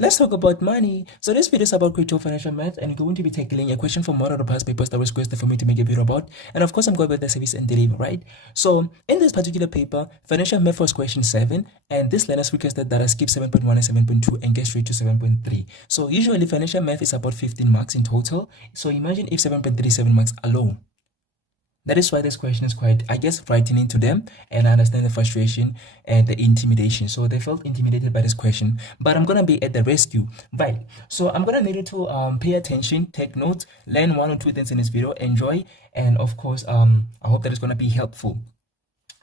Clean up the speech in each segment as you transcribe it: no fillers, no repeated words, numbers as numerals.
Let's talk about money. So this video is about crypto financial math, and we're going to be tackling a question from one of the past papers that was requested for me to make a video about. And of course, I'm going with the service and deliver, right? So in this particular paper, financial math was question 7, and this learners requested that I skip 7.1 and 7.2 and get straight to 7.3. So usually financial math is about 15 marks in total. So imagine if 7.3 is 7 marks alone. That is why this question is quite, I guess, frightening to them, and I understand the frustration and the intimidation. So they felt intimidated by this question, but I'm gonna be at the rescue, right? So I'm gonna need you to pay attention, take notes, learn one or two things in this video, enjoy, and of course, I hope that it's gonna be helpful,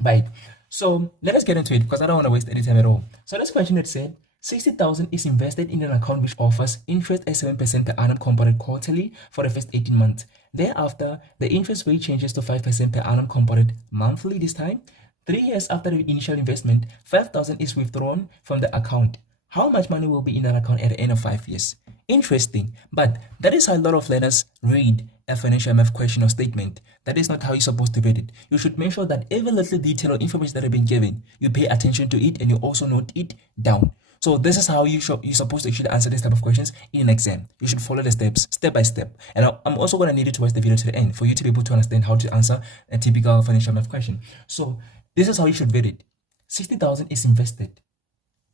right? So let us get into it because I don't want to waste any time at all. So this question had said 60,000 is invested in an account which offers interest at 7% per annum compounded quarterly for the first 18 months. Thereafter, the interest rate changes to 5% per annum compounded monthly this time. 3 years after the initial investment, 5,000 is withdrawn from the account. How much money will be in that account at the end of 5 years? Interesting, but that is how a lot of learners read a financial math question or statement. That is not how you're supposed to read it. You should make sure that every little detail or information that have been given, you pay attention to it and you also note it down. So this is how you're supposed to actually answer this type of questions in an exam. You should follow the steps, step by step. And I'm also going to need you to watch the video to the end for you to be able to understand how to answer a typical financial math question. So this is how you should read it. 60,000 is invested.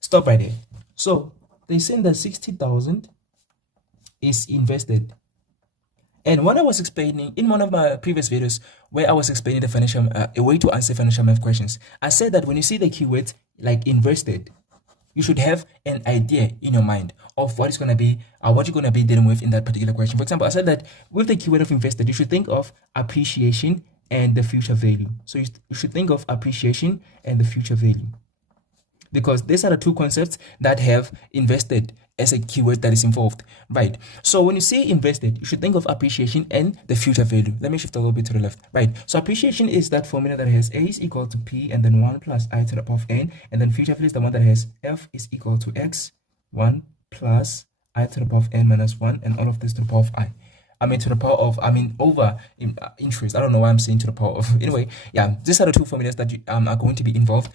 Stop right there. So they're saying that 60,000 is invested. And when I was explaining in one of my previous videos where I was explaining the financial a way to answer financial math questions, I said that when you see the keyword like invested, you should have an idea in your mind of what is going to be what you're going to be dealing with in that particular question. For example, I said that with the keyword of invested, you should think of appreciation and the future value. So you should think of appreciation and the future value, because these are the two concepts that have invested as a keyword that is involved, right? So when you say invested, you should think of appreciation and the future value. Let me shift a little bit to the left, right? So appreciation is that formula that has A is equal to P and then 1 plus I to the power of N, and then future value is the one that has F is equal to X, 1 plus I to the power of N minus 1, and all of this to the power of I. To the power of, over interest. I don't know why I'm saying to the power of. Anyway, yeah, these are the two formulas that are going to be involved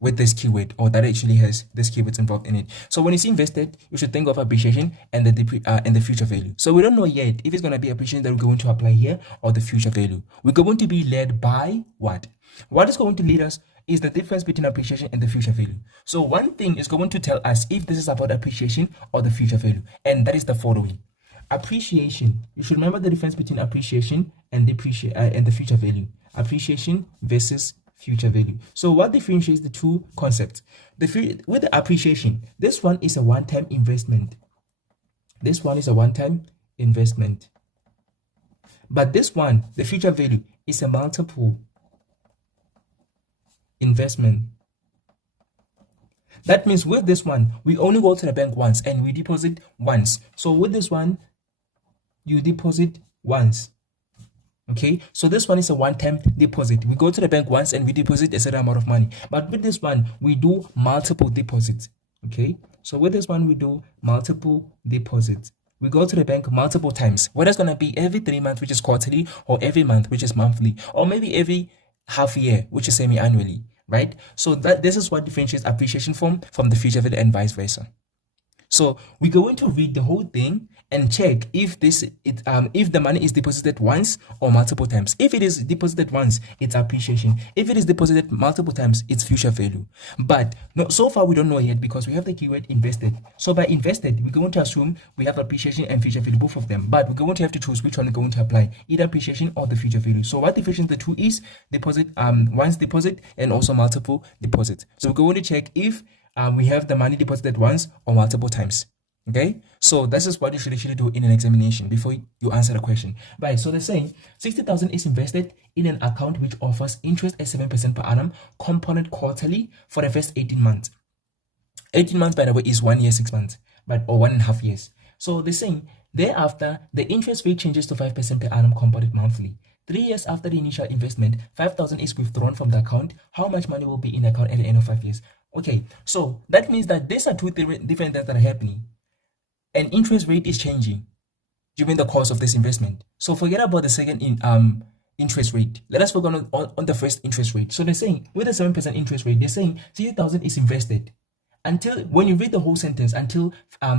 with this keyword, or that actually has this keyword involved in it. So when you see invested, you should think of appreciation and the future value. So we don't know yet if it's going to be appreciation that we're going to apply here or the future value. We're going to be led by what? What is going to lead us is the difference between appreciation and the future value. So one thing is going to tell us if this is about appreciation or the future value, and that is the following. Appreciation, you should remember the difference between appreciation and the future value. Appreciation versus future value. So what differentiates the two concepts? With the appreciation, this one is a one-time investment. This one is a one-time investment. But this one, the future value, is a multiple investment. That means with this one, we only go to the bank once and we deposit once. So with this one, you deposit once. Okay, so this one is a one-time deposit. We go to the bank once and we deposit a certain amount of money. But with this one, we do multiple deposits. Okay, so with this one, we do multiple deposits. We go to the bank multiple times. Whether it's going to be every 3 months, which is quarterly, or every month, which is monthly, or maybe every half year, which is semi-annually, right? So this is what differentiates appreciation from the future value and vice versa. So we're going to read the whole thing and check if if the money is deposited once or multiple times. If it is deposited once, it's appreciation. If it is deposited multiple times, it's future value. But no, so far we don't know yet because we have the keyword invested. So by invested, we're going to assume we have appreciation and future value, both of them. But we're going to have to choose which one we're going to apply, either appreciation or the future value. So what differentiates the two is deposit, once deposit, and also multiple deposit. So we're going to check if we have the money deposited once or multiple times. Okay, so this is what you should actually do in an examination before you answer the question. Right, so they're saying 60,000 is invested in an account which offers interest at 7% per annum compounded quarterly for the first 18 months. 18 months, by the way, is 1 year, 6 months, or 1.5 years. So they're saying thereafter, the interest rate changes to 5% per annum compounded monthly. 3 years after the initial investment, 5,000 is withdrawn from the account. How much money will be in the account at the end of 5 years? Okay, so that means that these are two different things that are happening. An interest rate is changing during the course of this investment. So forget about the second interest rate. Let us focus on the first interest rate. So they're saying with a 7% interest rate, they're saying 60,000 is invested. Until when you read the whole sentence, until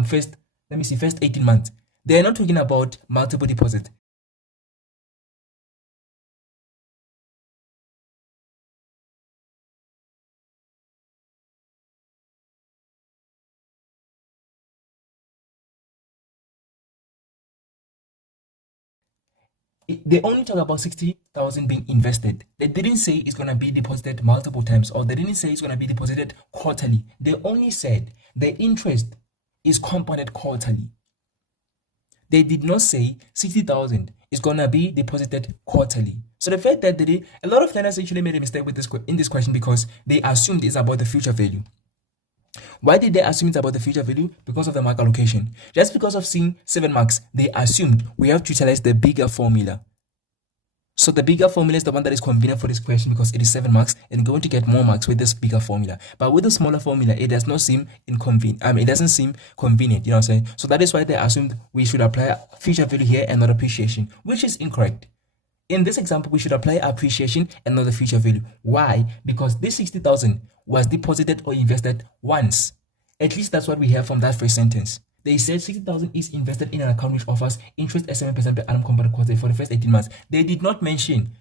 first, let me see, first 18 months, they're not talking about multiple deposit. They only talk about 60,000 being invested. They didn't say it's going to be deposited multiple times, or they didn't say it's going to be deposited quarterly. They only said the interest is compounded quarterly. They did not say 60,000 is going to be deposited quarterly. So the fact that a lot of learners actually made a mistake with this in this question because they assumed it's about the future value. Why did they assume it's about the future value? Because of the mark allocation. Just because of seeing 7 marks, they assumed we have to utilize the bigger formula. So the bigger formula is the one that is convenient for this question because it is 7 marks and going to get more marks with this bigger formula. But with the smaller formula, it does not seem inconvenient. It doesn't seem convenient, you know what I'm saying? So that is why they assumed we should apply future value here and not appreciation, which is incorrect. In this example, we should apply appreciation and not the future value. Why? Because this 60,000 was deposited or invested once. At least that's what we have from that first sentence. They said 60,000 is invested in an account which offers interest at 7% per annum compounded quarterly for the first 18 months. They did not mention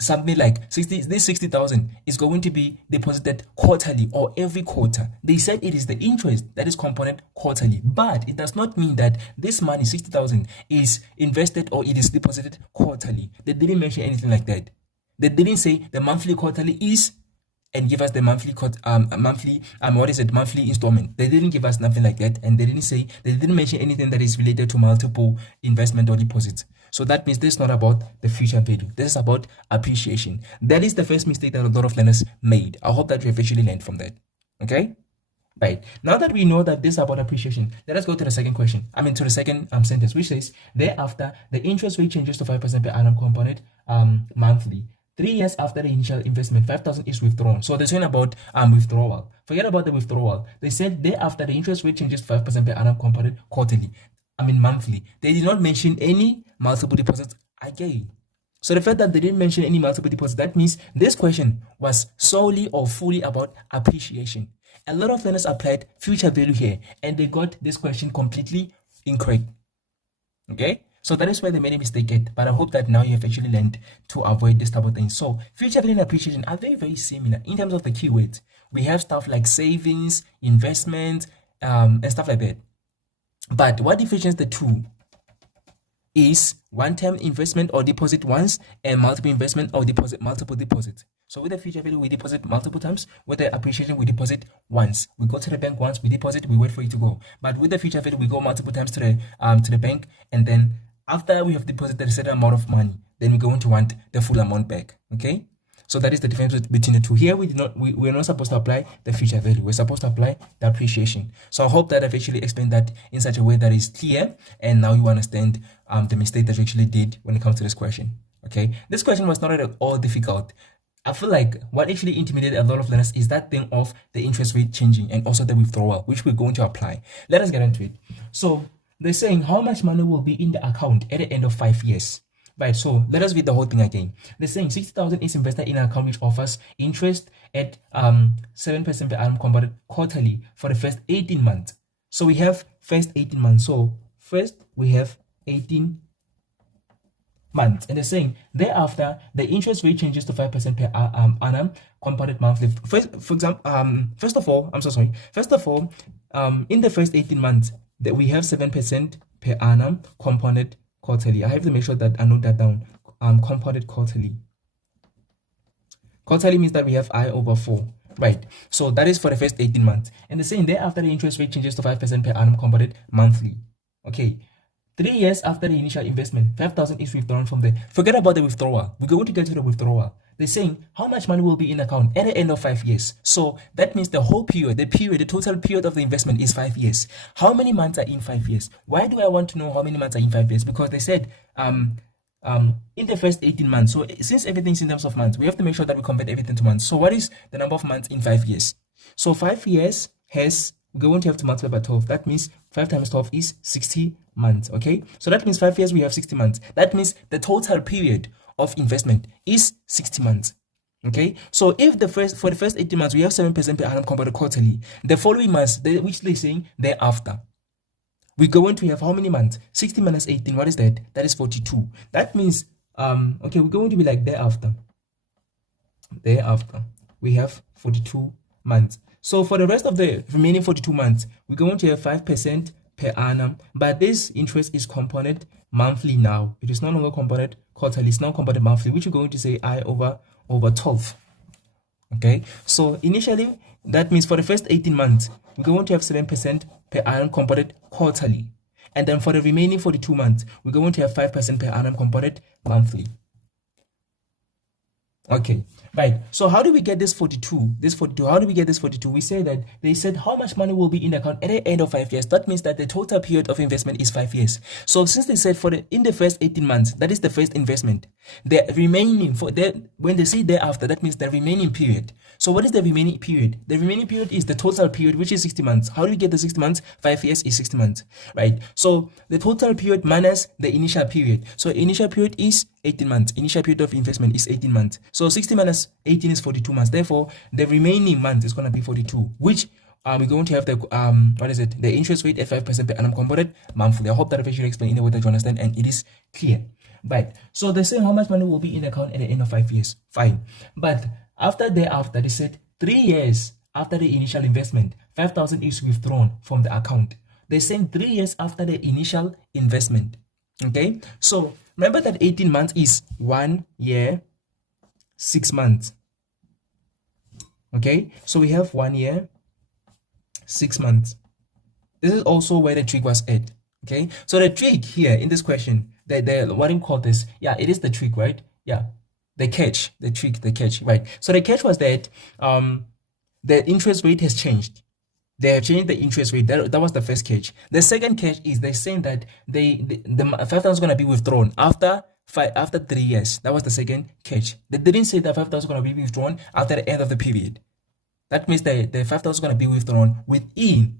something like this 60,000 is going to be deposited quarterly or every quarter. They said it is the interest that is compounded quarterly, but it does not mean that this money 60,000 is invested or it is deposited quarterly. They didn't mention anything like that. They didn't say the monthly quarterly is and give us the monthly monthly installment. They didn't give us nothing like that, and they didn't mention anything that is related to multiple investment or deposits. So that means this is not about the future value. This is about appreciation. That is the first mistake that a lot of learners made. I hope that you have actually learned from that. Okay? Right. Now that we know that this is about appreciation, let us go to the second question. To the second sentence, which says, thereafter, the interest rate changes to 5% per annum compounded monthly. 3 years after the initial investment, 5,000 is withdrawn. So they're saying about withdrawal. Forget about the withdrawal. They said thereafter the interest rate changes 5% per annum compounded quarterly. Monthly. They did not mention any multiple deposits again. So the fact that they didn't mention any multiple deposits, that means this question was solely or fully about appreciation. A lot of learners applied future value here and they got this question completely incorrect. Okay? So that is where they made a mistake at, but I hope that now you have actually learned to avoid this type of thing. So future value and appreciation are very, very similar in terms of the keywords. We have stuff like savings, investment, and stuff like that. But what differentiates the two is one-time investment or deposit once and multiple investment or deposit multiple deposits. So with the future value, we deposit multiple times. With the appreciation, we deposit once. We go to the bank once, we deposit, we wait for it to go. But with the future value, we go multiple times to the bank, and then after we have deposited a certain amount of money, then we're going to want the full amount back. Okay? So that is the difference between the two. Here we're not supposed to apply the future value. We're supposed to apply the appreciation. So I hope that I've actually explained that in such a way that is clear, and now you understand the mistake that you actually did when it comes to this question. Okay, this question was not at all difficult. I feel like what actually intimidated a lot of learners is that thing of the interest rate changing and also the withdrawal, which we're going to apply. Let us get into it. So they're saying how much money will be in the account at the end of 5 years. Right, so let us read the whole thing again. They're saying 60,000 is invested in an account which offers interest at 7% per annum compounded quarterly for the first 18 months. So we have first 18 months. So first we have 18 months, and they're saying thereafter the interest rate changes to 5% per annum compounded monthly. First of all, in the first 18 months that we have 7% per annum compounded quarterly. I have to make sure that I note that down. Compounded quarterly. Quarterly means that we have I over 4. Right. So that is for the first 18 months. And the same thereafter the interest rate changes to 5% per annum compounded monthly. Okay. 3 years after the initial investment, 5,000 is withdrawn from there. Forget about the withdrawal. We're going to get to the withdrawal. They're saying how much money will be in account at the end of 5 years. So that means the whole period, the total period of the investment is 5 years. How many months are in 5 years? Why do I want to know how many months are in 5 years? Because they said in the first 18 months. So since everything's in terms of months, we have to make sure that we convert everything to months. So what is the number of months in 5 years? So 5 years we're going to have to multiply by 12. That means 5 times 12 is 60 months. Okay, so that means 5 years we have 60 months. That means the total period of investment is 60 months. Okay, so if for the first 18 months we have 7% per annum compounded quarterly, the following months, which they're saying thereafter, we're going to have how many months? 60 minus 18, what is that? That is 42. That means, okay, we're going to be like thereafter. Thereafter, we have 42 months. So for the rest of the remaining 42 months, we're going to have 5% per annum, but this interest is compounded monthly now. It is no longer compounded quarterly, it's now compounded monthly, which we're going to say I over 12. Okay, so initially, that means for the first 18 months, we're going to have 7% per annum compounded quarterly. And then for the remaining 42 months, we're going to have 5% per annum compounded monthly. Okay, right. So how do we get this 42? How do we get this 42? We say that they said how much money will be in the account at the end of 5 years. That means that the total period of investment is 5 years. So since they said in the first 18 months, that is the first investment. The remaining when they say thereafter, that means the remaining period. So what is the remaining period? The remaining period is the total period, which is 60 months. How do we get the 60 months? 5 years is 60 months, right? So the total period minus the initial period. So initial period is 18 months. Initial period of investment is 18 months. So 60 minus 18 is 42 months. Therefore, the remaining month is going to be 42, which we're going to have the the interest rate at 5% per annum compounded monthly. I hope that I should explain in a way that you understand and it is clear. Right. So they say how much money will be in the account at the end of 5 years. Fine. But thereafter, they said 3 years after the initial investment, 5,000 is withdrawn from the account. They're saying 3 years after the initial investment. Okay. So remember that 18 months is 1 year, 6 months. Okay. So we have 1 year, 6 months. This is also where the trick was at. Okay. So the trick here in this question, what do you call this? Yeah, it is the trick, right? Yeah. The catch, right? So the catch was that the interest rate has changed. They have changed the interest rate. That was the first catch. The second catch is they're saying that the 5,000 is going to be withdrawn after 3 years. That was the second catch. They didn't say that 5,000 is going to be withdrawn after the end of the period. That means the 5,000 is going to be withdrawn within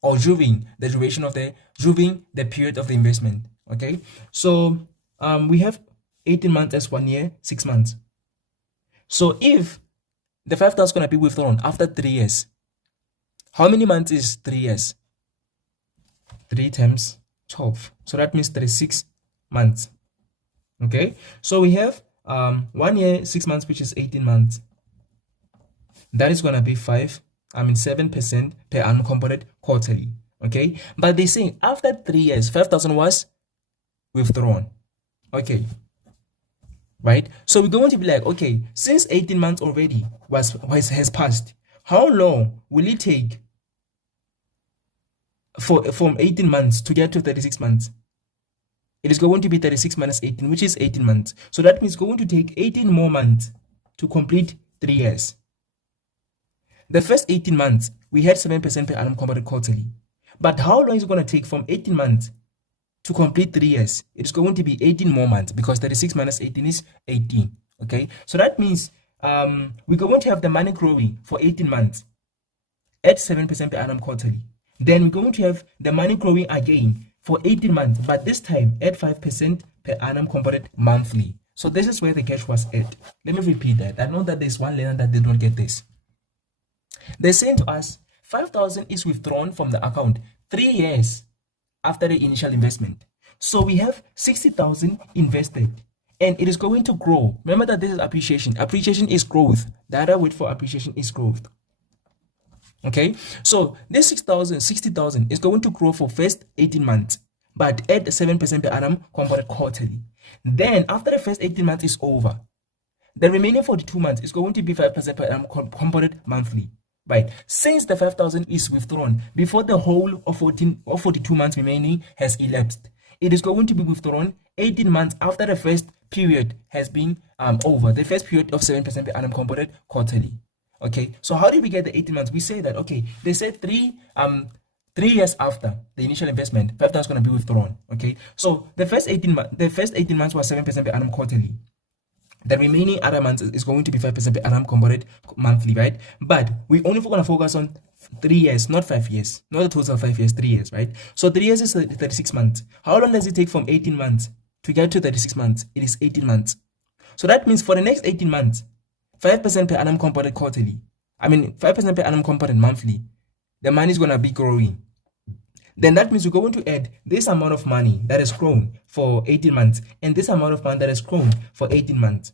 or during the duration of during the period of the investment. Okay, so we have 18 months as 1 year, 6 months. So if the 5,000 is going to be withdrawn after 3 years, how many months is 3 years? 3 times 12. So that means 36 months. Okay, so we have 1 year, 6 months, which is 18 months. That is going to be 7% per annum compounded quarterly. Okay, but they say after 3 years, 5,000 was withdrawn. Okay, right? So we're going to be like, okay, since 18 months already has passed, how long will it take from 18 months to get to 36 months? It is going to be 36 minus 18, which is 18 months. So that means it's going to take 18 more months to complete 3 years. The first 18 months, we had 7% per annum compounded quarterly. But how long is it going to take from 18 months to complete 3 years? It is going to be 18 more months because 36 minus 18 is 18. Okay, so that means we're going to have the money growing for 18 months at 7% per annum quarterly. Then we're going to have the money growing again for 18 months, but this time at 5% per annum compounded monthly. So this is where the catch was at. Let me repeat that. I know that there's one learner that did not get this. They're saying to us 5,000 is withdrawn from the account 3 years after the initial investment. So we have 60,000 invested and it is going to grow. Remember that this is appreciation. Appreciation is growth. The other word for appreciation is growth. Okay, so this 60,000 is going to grow for first 18 months, but at 7% per annum compounded quarterly. Then after the first 18 months is over, the remaining 42 months is going to be 5% per annum compounded monthly. Right, since the 5,000 is withdrawn before the whole of 42 months remaining has elapsed, it is going to be withdrawn 18 months after the first period has been over, the first period of 7% per annum compounded quarterly. Okay, so how did we get the 18 months? We say that, okay, they said 3 years after the initial investment, 5,000 is going to be withdrawn. Okay, so the first 18 months was 7% per annum quarterly. The remaining other months is going to be 5% per annum compounded monthly, right? But we only going to focus on 3 years, not 5 years, not a total of 5 years, 3 years, right? So 3 years is 36 months. How long does it take from 18 months to get to 36 months? It is 18 months. So that means for the next 18 months, 5% per annum compounded quarterly. 5% per annum compounded monthly. The money is going to be growing. Then that means we're going to add this amount of money that has grown for 18 months and this amount of money that has grown for 18 months.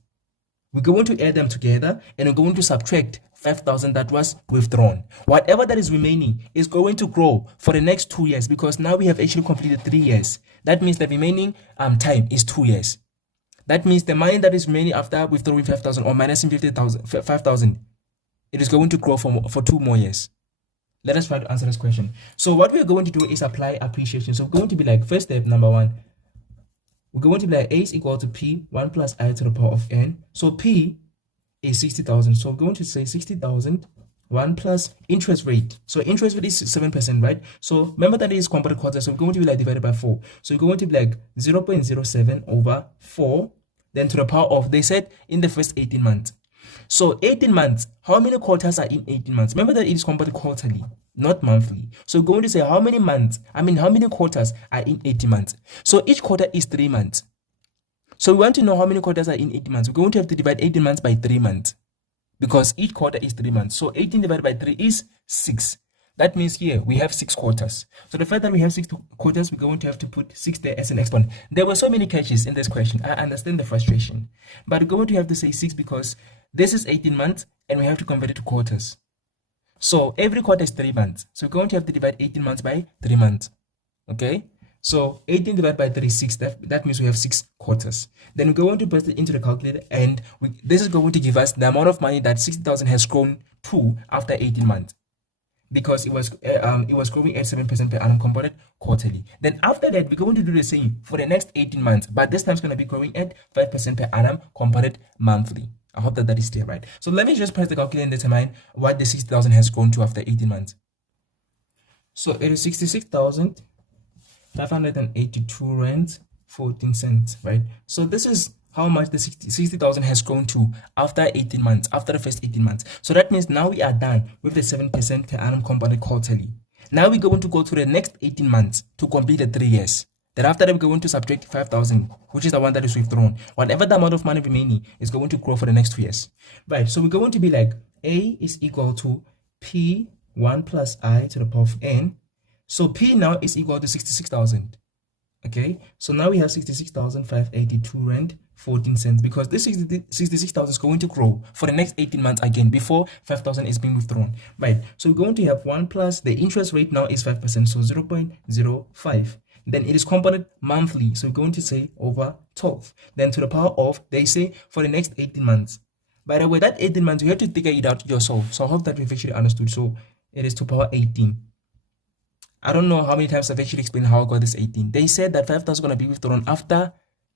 We're going to add them together and we're going to subtract 5,000 that was withdrawn. Whatever that is remaining is going to grow for the next 2 years because now we have actually completed 3 years. That means the remaining time is 2 years. That means the money that is remaining after withdrawing 5,000 or minusing 5,000, it is going to grow for 2 more years. Let us try to answer this question. So what we're going to do is apply appreciation. So we're going to be like, first step, number 1, we're going to be like A is equal to P 1 plus I to the power of N. So P is 60,000. So we're going to say 60,000 1 plus interest rate. So interest rate is 7%, right? So remember that it is compounded quarter. So we're going to be like divided by 4. So we're going to be like 0.07 over 4. Then to the power of, they said in the first 18 months. So 18 months, how many quarters are in 18 months? Remember that it is compounded quarterly, not monthly. So we're going to say how many quarters are in 18 months. So each quarter is 3 months. So we want to know how many quarters are in 18 months. We're going to have to divide 18 months by 3 months because each quarter is 3 months. So 18 divided by 3 is 6. That means here we have 6 quarters. So the fact that we have 6 quarters, we're going to have to put 6 there as an exponent. There were so many catches in this question. I understand the frustration. But we're going to have to say 6 because this is 18 months and we have to convert it to quarters. So every quarter is 3 months. So we're going to have to divide 18 months by 3 months. Okay? So 18 divided by 3 is 6. That means we have 6 quarters. Then we're going to put it into the calculator and this is going to give us the amount of money that 60,000 has grown to after 18 months. Because it was growing at 7% per annum compounded quarterly. Then after that, we're going to do the same for the next 18 months. But this time it's going to be growing at 5% per annum compounded monthly. I hope that is clear, right? So let me just press the calculator and determine what the 60,000 has grown to after 18 months. So it is 66,582 rand 14 cents, right? So this is how much the 60,000 has grown to after 18 months, after the first 18 months. So that means now we are done with the 7% per annum compounded quarterly. Now we're going to go to the next 18 months to complete the 3 years. Then after that, we're going to subtract 5,000, which is the one that is withdrawn. Whatever the amount of money remaining is going to grow for the next 2 years. Right, so we're going to be like, A is equal to P 1 plus I to the power of N. So P now is equal to 66,000. Okay, so now we have 66,582 rand 14 cents because this 66,000 is going to grow for the next 18 months again before 5,000 is being withdrawn. Right, so we're going to have 1 plus the interest rate now is 5%, so 0.05. Then it is compounded monthly, so we're going to say over 12. Then to the power of, they say for the next 18 months. By the way, that 18 months, you have to figure it out yourself. So I hope that we've actually understood. So it is to power 18. I don't know how many times I've actually explained how I got this 18. They said that 5,000 is going to be withdrawn after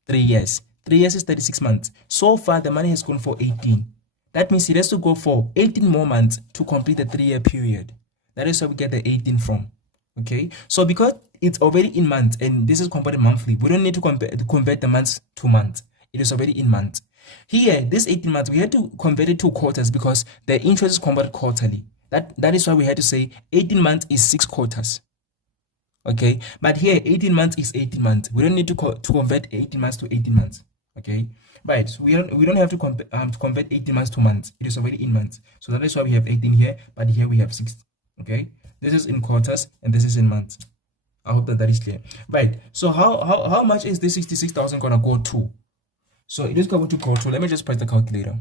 3 years. 3 years is 36 months. So far, the money has gone for 18. That means it has to go for 18 more months to complete the 3-year period. That is where we get the 18 from. Okay, so because it's already in months and this is compounded monthly, we don't need to convert the months to months. It is already in months. Here, this 18 months, we had to convert it to quarters because the interest is converted quarterly. That is why we had to say 18 months is 6 quarters. Okay, but here 18 months is 18 months. We don't need to convert 18 months to 18 months. Okay, right, so we don't have to convert 18 months to months. It is already in months. So that is why we have 18 here, but here we have 6. Okay, this is in quarters and this is in months. I hope that is clear. Right, so how much is this 66,000 gonna go to? So it is going to go to, let me just press the calculator.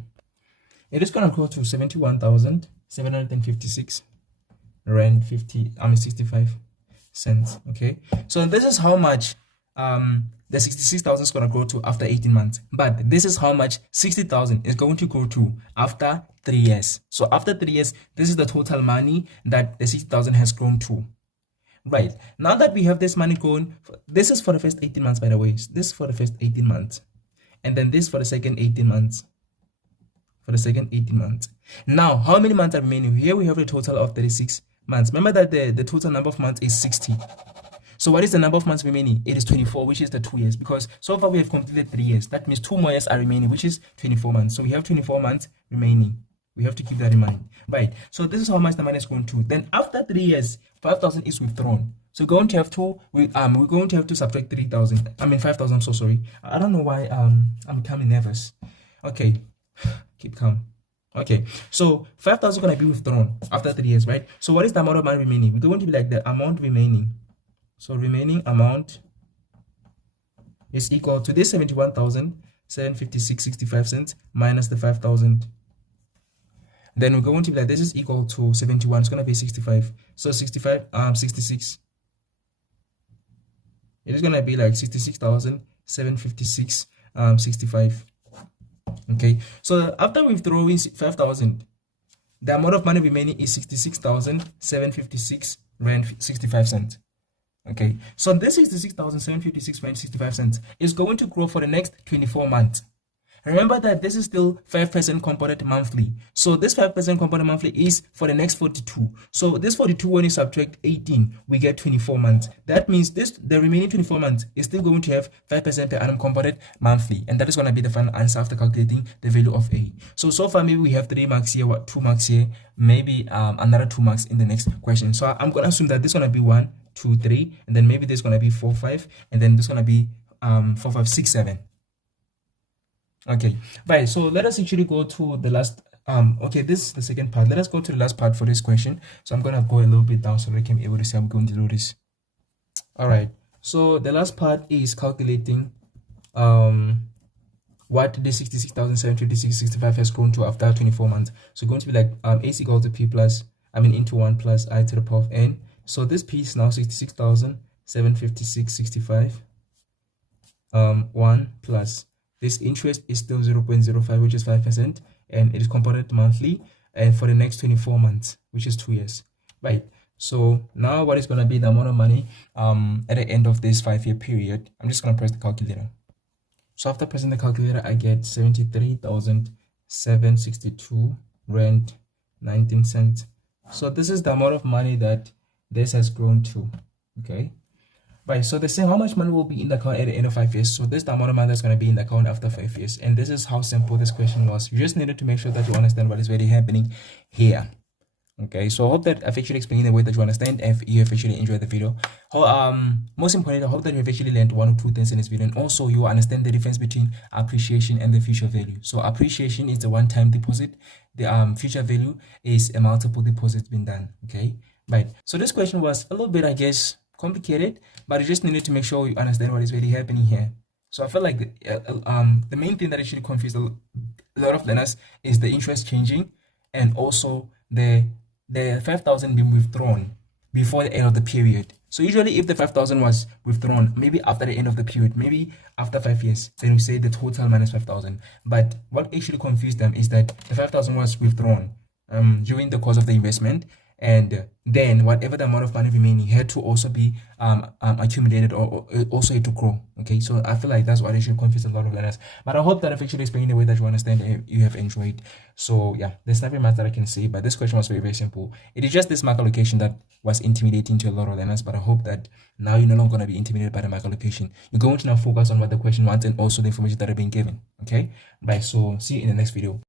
It is gonna go to 71,756 rand 65 cents. Okay, so this is how much the 66,000 is going to grow to after 18 months, but this is how much 60,000 is going to grow to after 3 years. So after 3 years, this is the total money that the 60,000 has grown to. Right, now that we have this money going, this is for the first 18 months, by the way. This is for the first 18 months, and then this for the second 18 months. For the second 18 months. Now, how many months are remaining? Here we have a total of 36 months. Remember that the total number of months is 60. So what is the number of months remaining? It is 24, which is the 2 years. Because so far we have completed 3 years. That means 2 more years are remaining, which is 24 months. So we have 24 months remaining. We have to keep that in mind. Right. So this is how much the money is going to. Then after 3 years, 5,000 is withdrawn. So we're going to have to subtract 3,000. 5,000. I'm so sorry. I don't know why I'm becoming nervous. Okay. Keep calm. Okay, so 5,000 is going to be withdrawn after 3 years, right? So what is the amount of money remaining? We're going to be like the amount remaining. So remaining amount is equal to this 71,756.65 minus the 5,000. Then we're going to be like, this is equal to 71. It's going to be 65. So 66. It is going to be like 66,756.65. Okay, so after withdrawing 5,000, the amount of money remaining is 66,756 rand 65 cents. Okay, so this 66,756 rand 65 cents is going to grow for the next 24 months. Remember that this is still 5% compounded monthly. So this 5% compounded monthly is for the next 42. So this 42, when you subtract 18, we get 24 months. That means the remaining 24 months is still going to have 5% per annum compounded monthly. And that is going to be the final answer after calculating the value of A. So far, maybe we have 3 marks here, 2 marks here, maybe another 2 marks in the next question. So I'm going to assume that this is going to be 1, 2, 3, and then maybe this is going to be 4, 5, and then this is going to be 4, 5, 6, 7. Okay, right. So let us actually go to the last okay, this is the second part. Let us go to the last part for this question. So I'm gonna go a little bit down so we can be able to see I'm going to do this. All right, so the last part is calculating what the 66,756.65 has grown to after 24 months. So going to be like a is equal to p plus into 1 plus I to the power of n. So this p is now 66,756.65 1 plus this interest is still 0.05, which is 5%, and it is compounded monthly and for the next 24 months, which is 2 years, right? So now what is going to be the amount of money at the end of this 5-year period? I'm just going to press the calculator. So after pressing the calculator, I get 73,762 rand 19 cents. So this is the amount of money that this has grown to, okay? Right, so they say how much money will be in the account at the end of 5 years. So this is the amount of money that's going to be in the account after 5 years. And this is how simple this question was. You just needed to make sure that you understand what is really happening here. Okay, so I hope that I've actually explained the way that you understand if you have actually enjoyed the video. Most importantly, I hope that you've actually learned 1 or 2 things in this video, and also you understand the difference between appreciation and the future value. So appreciation is a one-time deposit. The future value is a multiple deposit being done. Okay, right. So this question was a little bit, I guess, complicated, but you just needed to make sure you understand what is really happening here. So I feel like the main thing that actually confused a lot of learners is the interest changing, and also the 5,000 being withdrawn before the end of the period. So usually if the 5,000 was withdrawn maybe after the end of the period, maybe after 5 years, then we say the total minus 5,000. But what actually confused them is that the 5,000 was withdrawn during the course of the investment, and then whatever the amount of money remaining had to also be accumulated or also had to grow. Okay, so I feel like that's what actually confused a lot of learners, but I hope that I've actually explained the way that you understand and you have enjoyed. So yeah, there's nothing much that I can say, but this question was very, very simple. It is just this mark allocation that was intimidating to a lot of learners, but I hope that now you're no longer going to be intimidated by the mark allocation. You're going to now focus on what the question wants and also the information that are being given. Okay, right, so see you in the next video.